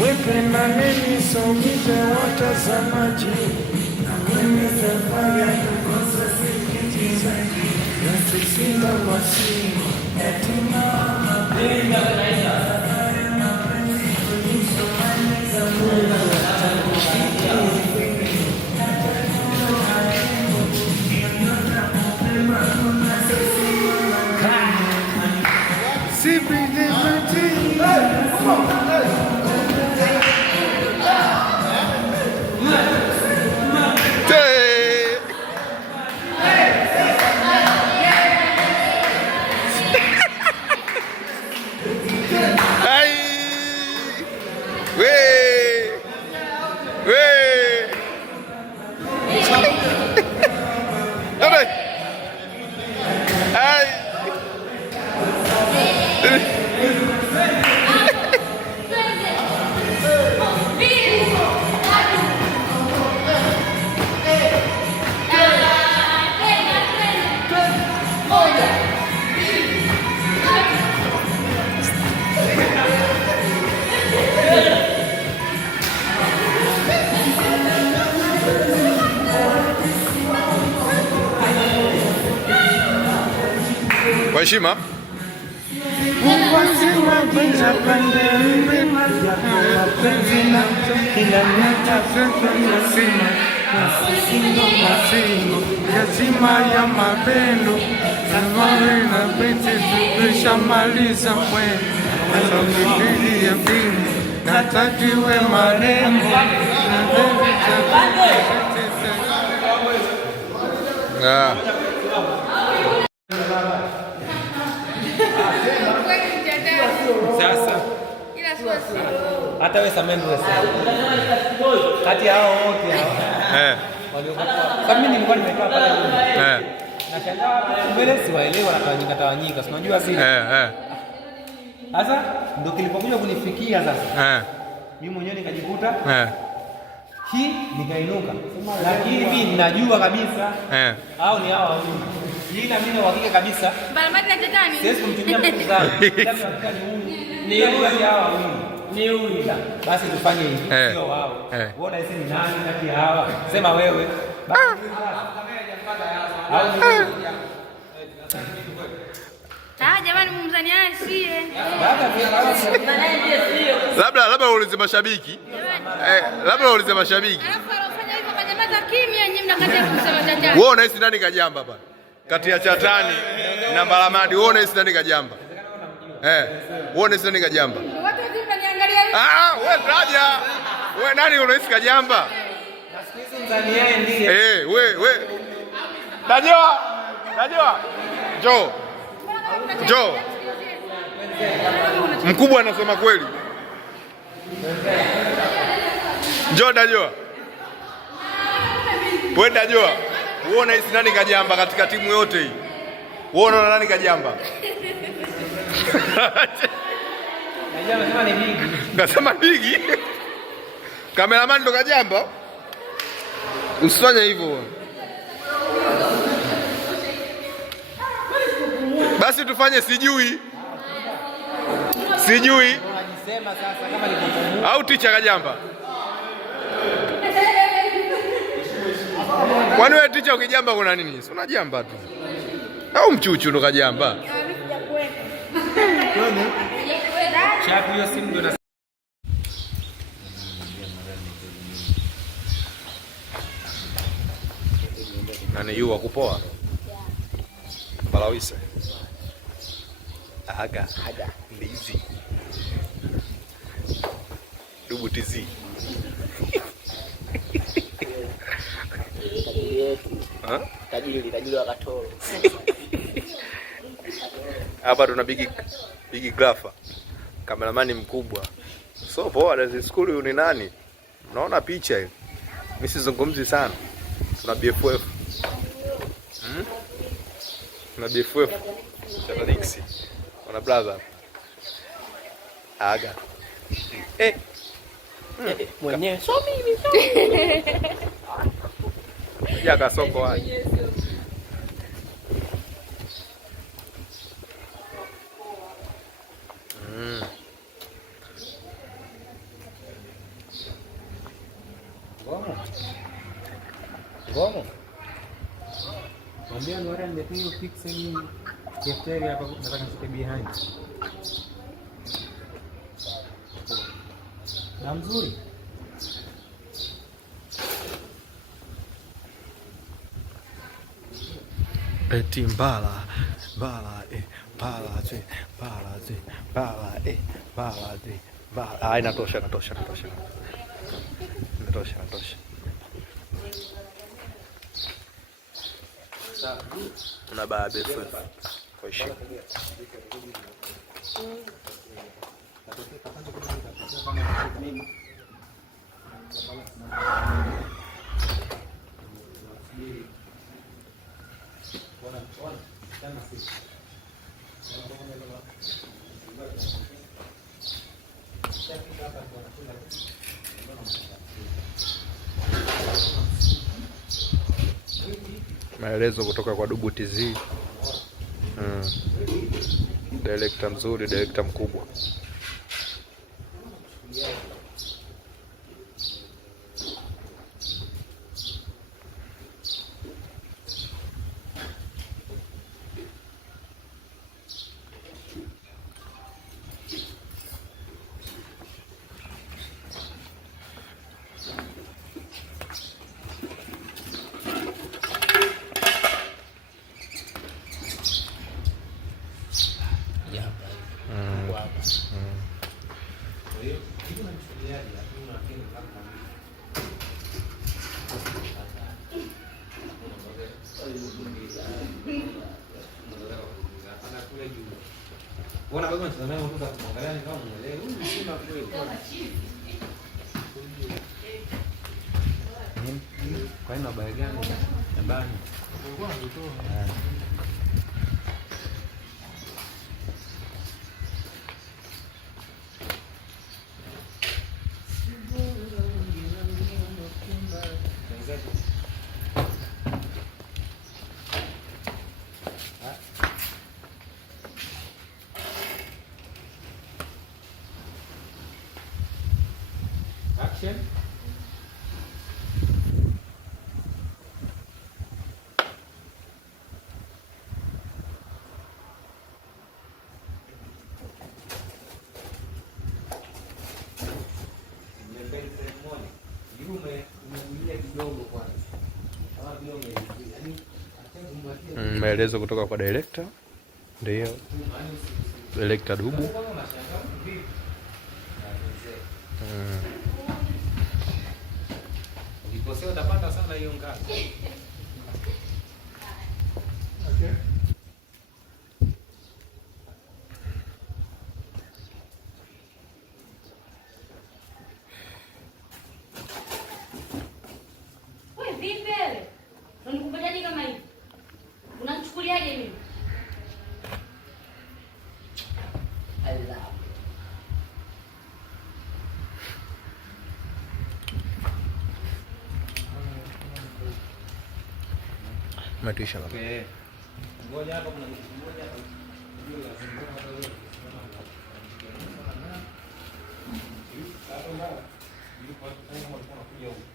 Wepe na nini saumize watazamaji, na mimi safaya kukosa sikitiza ya sisinda wasi yatima mabenda kwa heshima. Yazima ya mapendo na pete tushamaliza mwendo na ya mbingu na tatiwe marembo sasa hata wewe Samendu kati hao wote hao waliokuwa kama mimi nilikuwa nimekaa pale nashangaa mbele siwaelewa na tawanyika si unajua sisi sasa ndio kilipokuja kunifikia sasa mimi mwenyewe nikajikuta hii nikainuka, lakini mimi ninajua kabisa hao ni hao wawili. Hii na mimi uhakika kabisa. Balamati na tetani. Siwezi kumtumia mtu zangu. Ni hao wawili. Ni huyu. Basi tufanye hivi. Sio wao. Unaona hizi ni nani kati ya hawa? Sema wewe. Jamani mumzaniane sie. Labda uulize mashabiki. Labda uulize mashabiki. Wewe unahisi nani kajamba bana? Kati ya Chatani na Balamadi wewe unahisi nani kajamba? Wewe unahisi nani kajamba? Watu wote mnaniangalia hivi. Wewe taja. Wewe nani unahisi kajamba? Nasikiza mzaniane ndiye. Wewe. Najua. Njoo. Mkubwa anasema kweli. Njoo Dajoa. Wewe Dajoa. Wewe unahisi nani kajamba katika timu yote hii? Wewe unaona nani kajamba? Nasema ni Bigi. Kasema Bigi. Kameraman ndo kajamba. Usifanye hivyo. Basi tufanye sijui. Unajisema sasa kama niko au ticha kajamba. Kwani wewe ticha ukijamba kuna nini? Si unajamba tu. Au mchuchu ndo kajamba. Chapu hiyo simu ndo na nani yu wakupoa? Balawise. Aga. Ndizi. Dubu tizi. Tajiri wa Katoro. Hapa tuna bigi grafa. Kameramani mkubwa. So poa, na skuli ni nani? Unaona picha hiyo? Mimi sizungumzi sana. Tuna BFF. Tuna BFF. Chatalixi. Wana brother. Aga. Mwenyewe. So mimi. ya kasoko waje. Ngomo. Mwambie Lora niletee hiyo pixel daftari hapa, nataka nishike behind. Na mzuri. Eti mbala inatosha. Una baba befu kwa heshima. Maelezo kutoka kwa Dubu TZ. Director mzuri, director mkubwa. Bwana baba tunasema unataka kumwangalia ni kama muelewe. Huyu msima kweli. Kwa nini habari gani? Nyambani. Ngoja nitoe. Action. Maelezo kutoka kwa director. Ndio. Director Dubu. Ukikosea utapata sana hiyo ngazi. Okay. Wewe vipi wewe? Unanikubajaje kama hivi? Unanichukuliaje mimi? Allah. Matisha. Okay. Ngoja hapa kuna kitu moja hapa. Hiyo ya zunguka hapa hiyo. Hapo ndio. Yuko hapo kama mlikuwa mnakuja huko.